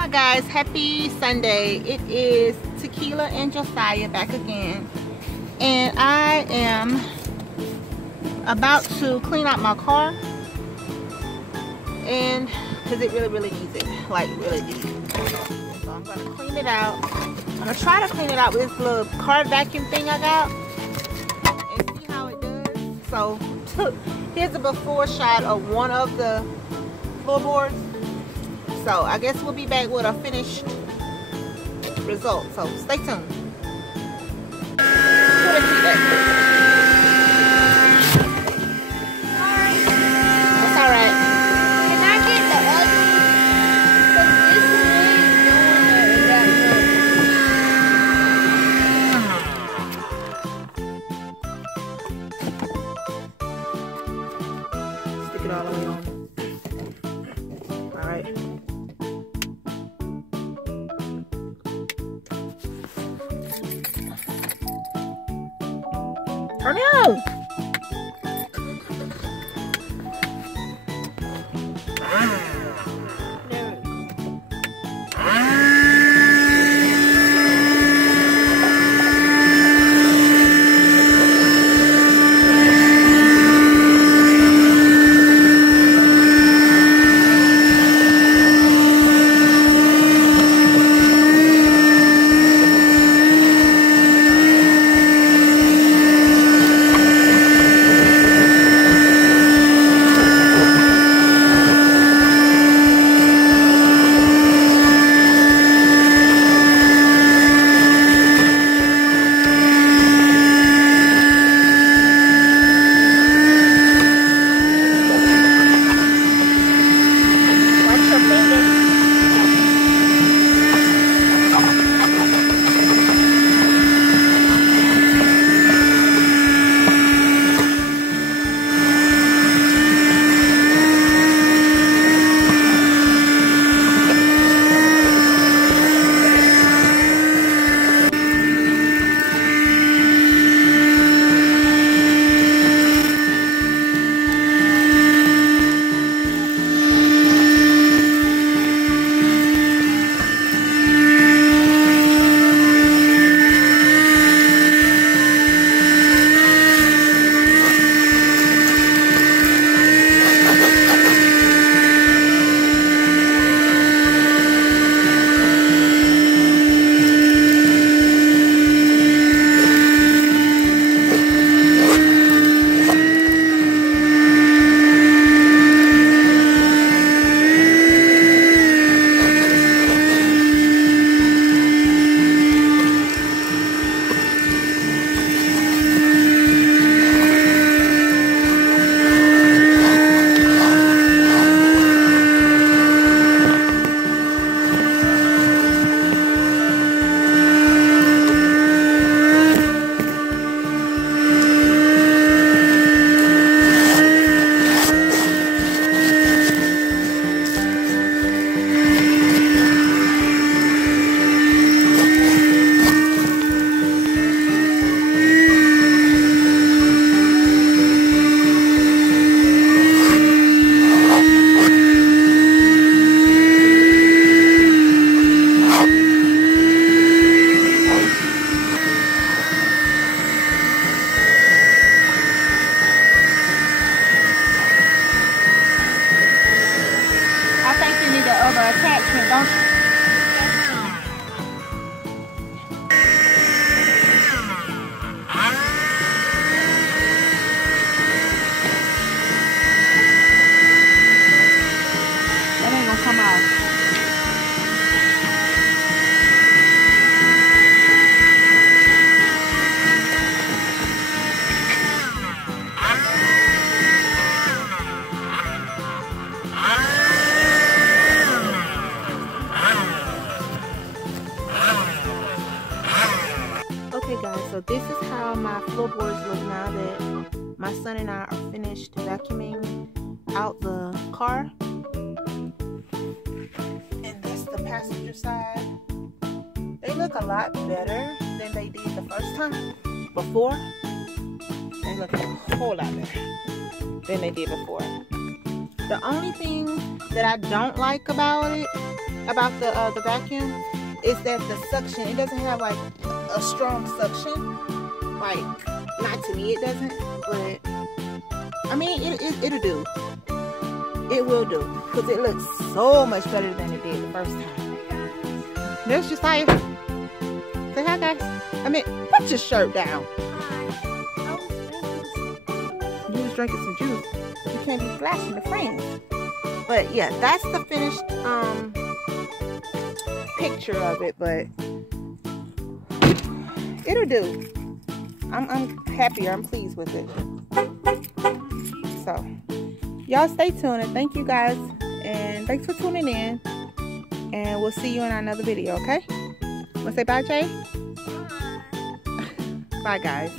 Hi guys, happy Sunday. It is Tequila and Josiah back again, and I am about to clean out my car, and because it really needs it, like really needs it. So I'm gonna clean it out. I'm gonna try to clean it out with this little car vacuum thing I got and see how it does. So here's a before shot of one of the floorboards. So I guess we'll be back with a finished result. So stay tuned. That's all right. Can I get the other? Because this one ain't doing that. Stick it all the way on. All right. Turn it on. Attachment, don't you? That ain't gonna come out. Okay guys, so this is how my floorboards look now that my son and I are finished vacuuming out the car. And that's the passenger side. They look a lot better than they did the first time before. They look a whole lot better than they did before. The only thing that I don't like about it, about the vacuum is that the suction, it doesn't have like a strong suction. Like, not to me it doesn't, but I mean it'll do. It will do, because it looks so much better than it did the first time. There's Josiah. Say hi, guys. I mean, put your shirt down. You was drinking some juice. You can't be flashing the friends. But yeah, that's the finished picture of it, but it'll do. I'm happier. I'm pleased with it. So y'all stay tuned, and thank you guys, and thanks for tuning in, and we'll see you in another video. Okay, wanna say bye, Jay? Bye guys.